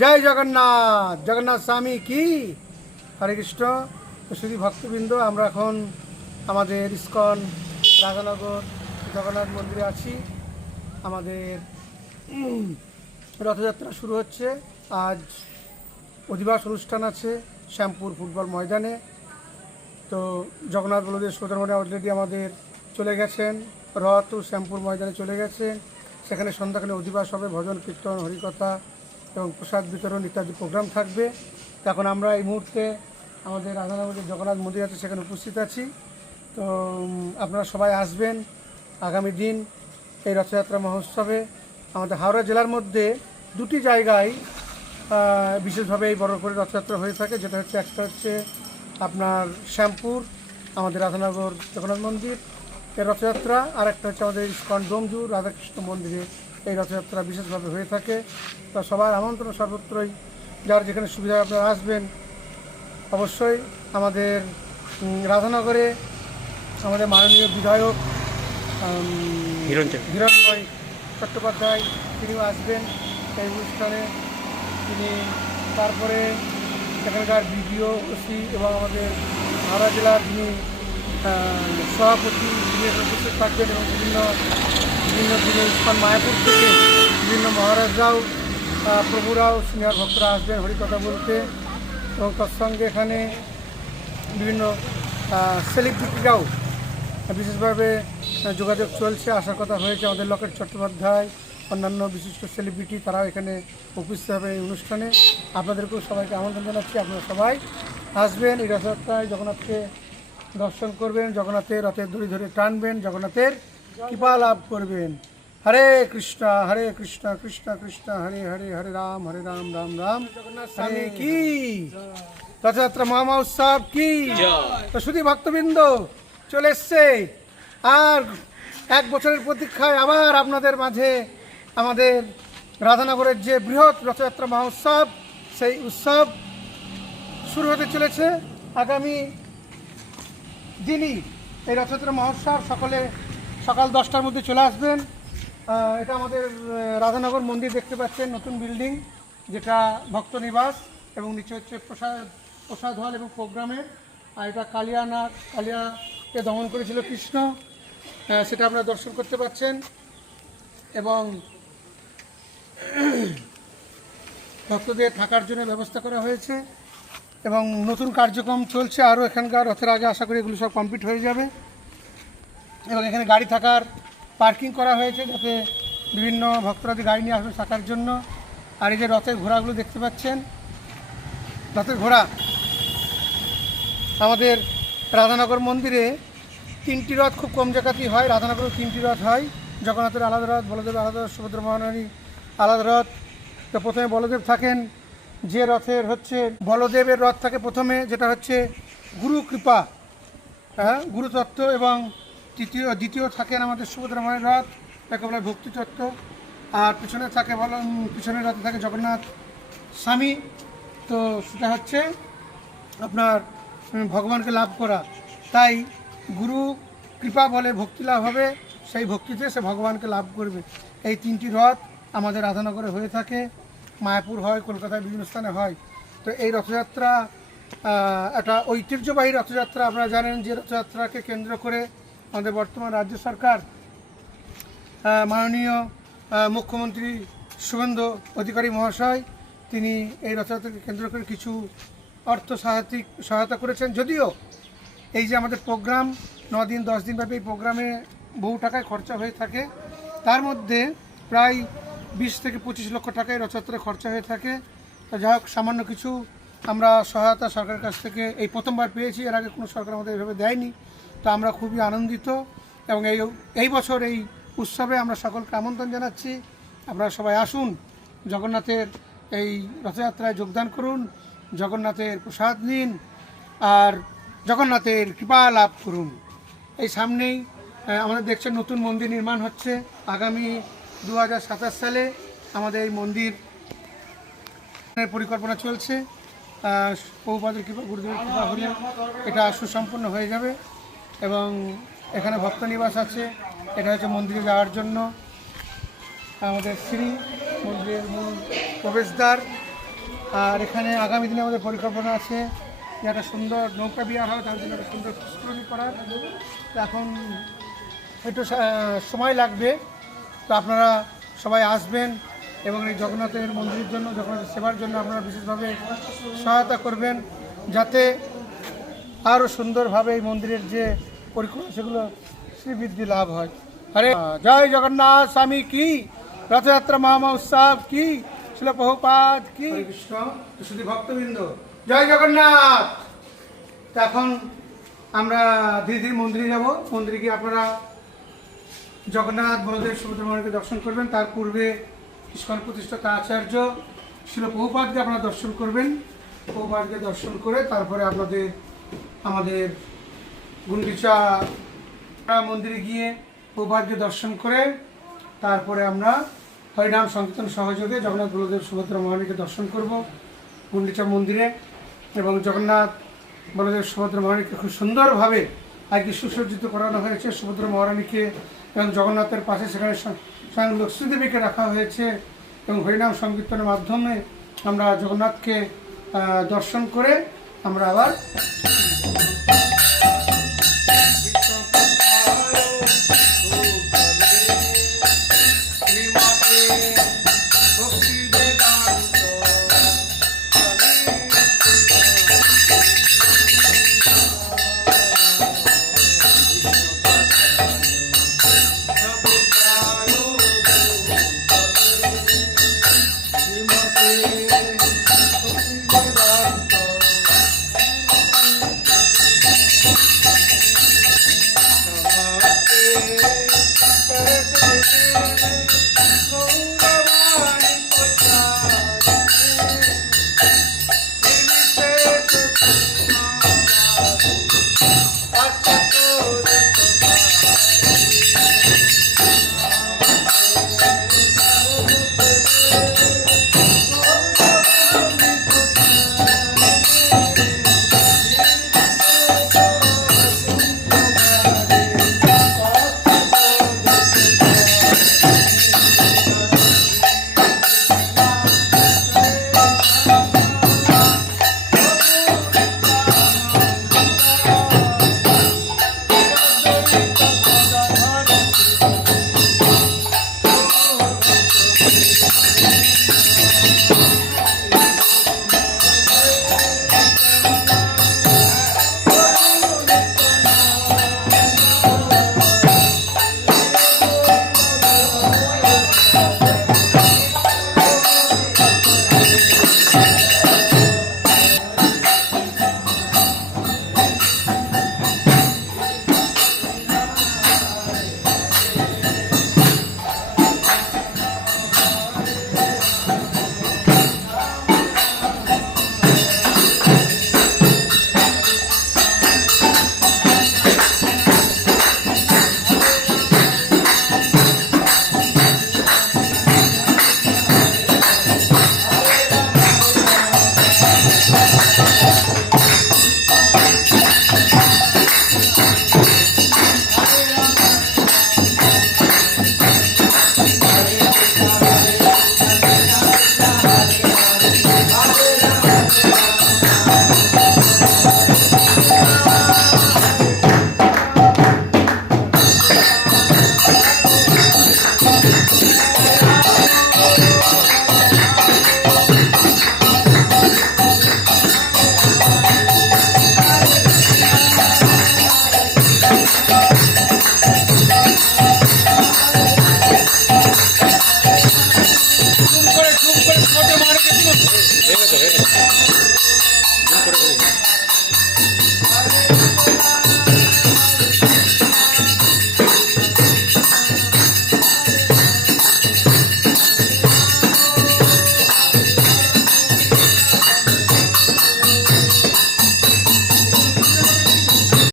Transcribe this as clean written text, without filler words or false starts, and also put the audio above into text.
জয় জগন্নাথ, জগন্নাথ স্বামী কি। হরে কৃষ্ণ। শুধু ভক্তবৃন্দ, আমরা এখন আমাদের ইস্কন রাধানগর জগন্নাথ মন্দিরে আছি। আমাদের রথযাত্রা শুরু হচ্ছে। আজ অধিবাস অনুষ্ঠান আছে শ্যামপুর ফুটবল ময়দানে। তো জগন্নাথ বলদেব সুভদ্রা অলরেডি আমাদের চলে গেছেন, রথ ও শ্যামপুর ময়দানে চলে গেছেন। সেখানে সন্ধ্যাকালে অধিবাস হবে, ভজন কীর্তন, হরিকথা এবং প্রসাদ বিতরণ ইত্যাদি প্রোগ্রাম থাকবে। এখন আমরা এই মুহূর্তে আমাদের রাধানগর যে জগন্নাথ মন্দির আছে সেখানে উপস্থিত আছি। তো আপনারা সবাই আসবেন আগামী দিন এই রথযাত্রা মহোৎসবে। আমাদের হাওড়া জেলার মধ্যে দুটি জায়গায় বিশেষভাবে এই বড় করে রথযাত্রা হয়ে থাকে, যেটা হচ্ছে একটা হচ্ছে আপনার শ্যামপুর আমাদের রাধানগর জগন্নাথ মন্দির এই রথযাত্রা, আর একটা হচ্ছে আমাদের ইস্কন ডোমজু রাধাকৃষ্ণ মন্দিরে এই রথযাত্রা বিশেষভাবে হয়ে থাকে। তো সবার আমন্ত্রণ সর্বত্রই, যার যেখানে সুবিধা আপনারা আসবেন। অবশ্যই আমাদের রাধানগরে আমাদের মাননীয় বিধায়ক হিরণময় চট্টোপাধ্যায় তিনিও আসবেন এই অনুষ্ঠানে। তিনি তারপরে এখানকার বিডিও, ওসি এবং আমাদের হাওড়া জেলার যিনি সভাপতি তিনি উপস্থিত থাকবেন এবং বিভিন্ন দিনে ইস্কন মায়াপুর থেকে বিভিন্ন মহারাজরাও, প্রভুরাও, সিনিয়র ভক্তরা আসবেন হরিকথা বলতে। এবং তার সঙ্গে এখানে বিভিন্ন সেলিব্রিটিরাও বিশেষভাবে যোগাযোগ চলছে, আসার কথা হয়েছে। আমাদের লকেট চট্টোপাধ্যায়, অন্যান্য বিশিষ্ট সেলিব্রিটি তারাও এখানে উপস্থিত হবে এই অনুষ্ঠানে। আপনাদেরকেও সবাইকে আমন্ত্রণ জানাচ্ছি, আপনারা সবাই আসবেন এই রথযাত্রায়, জগন্নাথকে দর্শন করবেন, জগন্নাথের রথের দড়ি ধরে টানবেন, জগন্নাথের কৃপা লাভ করবেন। হরে কৃষ্ণ হরে কৃষ্ণ কৃষ্ণ কৃষ্ণ হরে হরে, হরে রাম রাম রাম জগন্নাথ স্বামী কি। রথযাত্রা মহোৎসব কি। তো শুধু ভক্তবৃন্দ চলে এসছে, আর এক বছরের প্রতীক্ষায় আবার আপনাদের মাঝে আমাদের রাধানগরের যে বৃহৎ রথযাত্রা মহোৎসব, সেই উৎসব শুরু হতে চলেছে আগামী দিনই। এই রথযাত্রা মহোৎসব সকলে সকাল 10টার মধ্যে চলে আসবেন। এটা আমাদের রাধানগর মন্দির দেখতে পাচ্ছেন, নতুন বিল্ডিং, যেটা ভক্ত নিবাস, এবং নিচে হচ্ছে প্রসাদ হল এবং প্রোগ্রামের। আর এটা কালিয়াকে দমন করেছিল কৃষ্ণ, সেটা আপনারা দর্শন করতে পাচ্ছেন। এবং ভক্তদের থাকার জন্য ব্যবস্থা করা হয়েছে এবং নতুন কার্যক্রম চলছে আরও। এখানকার রথের আগে আশা করি এগুলো সব কমপ্লিট হয়ে যাবে। এবং এখানে গাড়ি থাকার পার্কিং করা হয়েছে, যাতে বিভিন্ন ভক্তরা গাড়ি নিয়ে আসবে থাকার জন্য। আর এই যে রথের ঘোড়াগুলো দেখতে পাচ্ছেন, রথের ঘোড়া আমাদের রাধানগর মন্দিরে 3টি রথ খুব কম জায়গাতেই হয়। রাধানগরেও 3টি রথ হয়, জগন্নাথের আলাদা রথ, বলদেবের আলাদা রথ, সুভদ্রা মহারানী আলাদা রথ। তো প্রথমে বলদেব থাকেন, যে রথের হচ্ছে বলদেবের রথ থাকে প্রথমে, যেটা হচ্ছে গুরু কৃপা, গুরুতত্ত্ব, এবং দ্বিতীয় থাকেন আমাদের সুভদ্রা মায়ের রথ, তাকে বলা ভক্তিতত্ত্ব। আর পিছনে থাকে পিছনের রথে থাকে জগন্নাথ স্বামী। তো সেটা হচ্ছে আপনার ভগবানকে লাভ করা। তাই গুরু কৃপা বলে ভক্তি লাভ হবে, সেই ভক্তিতে সে ভগবানকে লাভ করবে। এই 3টি রথ আমাদের রাধানগরে হয়ে থাকে, মায়াপুর হয়, কলকাতায় বিভিন্ন স্থানে হয়। তো এই রথযাত্রা একটা ঐতিহ্যবাহী রথযাত্রা। আপনারা জানেন যে রথযাত্রাকে কেন্দ্র করে আমাদের বর্তমান রাজ্য সরকার, মাননীয় মুখ্যমন্ত্রী শুভেন্দু অধিকারী মহাশয়, তিনি এই রথযাত্রাকে কেন্দ্র করে কিছু অর্থ সহায়তা করেছেন। যদিও এই যে আমাদের প্রোগ্রাম 9 দিন 10 দিন ব্যাপী এই প্রোগ্রামে বহু টাকায় খরচা হয়ে থাকে, তার মধ্যে প্রায় 20 থেকে 25 লক্ষ টাকায় রথযাত্রায় খরচা হয়ে থাকে। তো যাই হোক, সামান্য কিছু আমরা সহায়তা সরকারের কাছ থেকে এই প্রথমবার পেয়েছি, এর আগে কোনো সরকার আমাদের এভাবে দেয়নি। তো আমরা খুবই আনন্দিত এবং এই বছর এই উৎসবে আমরা সকলকে আমন্ত্রণ জানাচ্ছি, আপনারা সবাই আসুন, জগন্নাথের এই রথযাত্রায় যোগদান করুন, জগন্নাথের প্রসাদ নিন, আর জগন্নাথের কৃপা লাভ করুন। এই সামনেই আমাদের দেখছেন নতুন মন্দির নির্মাণ হচ্ছে। আগামী 2027 সালে আমাদের এই মন্দির পরিকল্পনা চলছে। প্রভুপাদের কৃপা, গুরুদেবের কৃপা হলে এটা সুসম্পন্ন হয়ে যাবে। এবং এখানে ভক্ত নিবাস আছে, এটা হচ্ছে মন্দিরে যাওয়ার জন্য আমাদের শ্রী মন্দিরের মূল প্রবেশদ্বার। আর এখানে আগামী দিনে আমাদের পরিকল্পনা আছে যে একটা সুন্দর নৌকা বিহার হয়, তার জন্য একটা সুন্দর পুষ্করণী করার। তো এখন একটু সময় লাগবে, তো আপনারা সবাই আসবেন এবং এই জগন্নাথের মন্দিরের জন্য, জগন্নাথের সেবার জন্য আপনারা বিশেষভাবে সহায়তা করবেন, যাতে আরও সুন্দরভাবে এই মন্দিরের যে পরিকল্পনা সেগুলো শ্রীবৃদ্ধি লাভ হয়। হরে জয় জগন্নাথ স্বামী কি, রথযাত্রা মহামহোৎসব কি, শিল প্রভুপাদ কি, হরে কৃষ্ণ। শুধু ভক্তবৃন্দ জয় জগন্নাথ। তো এখন আমরা ধীরে ধীরে মন্দিরে যাব। মন্দিরে গিয়ে আপনারা জগন্নাথ বলদেব সুভদ্রা মহারানীকে দর্শন করবেন। তার পূর্বে ইস্কন প্রতিষ্ঠাতা আচার্য শিল প্রভুপাদকে আপনারা দর্শন করবেন। প্রভুপাদকে দর্শন করে তারপরে আমাদের গুন্ডিচা মন্দিরে গিয়ে প্রভুপাদকে দর্শন করে তারপরে আমরা হরিনাম সংকীর্তন সহযোগে জগন্নাথ বলদেব সুভদ্রা মহারানীকে দর্শন করব গুন্ডিচা মন্দিরে। এবং জগন্নাথ বলদেব সুভদ্রা মহারানীকে খুব সুন্দরভাবে আজকে সুসজ্জিত করানো হয়েছে। সুভদ্রা মহারানীকে এবং জগন্নাথের পাশে সেখানে স্বয়ং লক্ষ্মীদেবীকে রাখা হয়েছে এবং হরিনাম সংকীর্তনের মাধ্যমে আমরা জগন্নাথকে দর্শন করে আমরা আবার Oh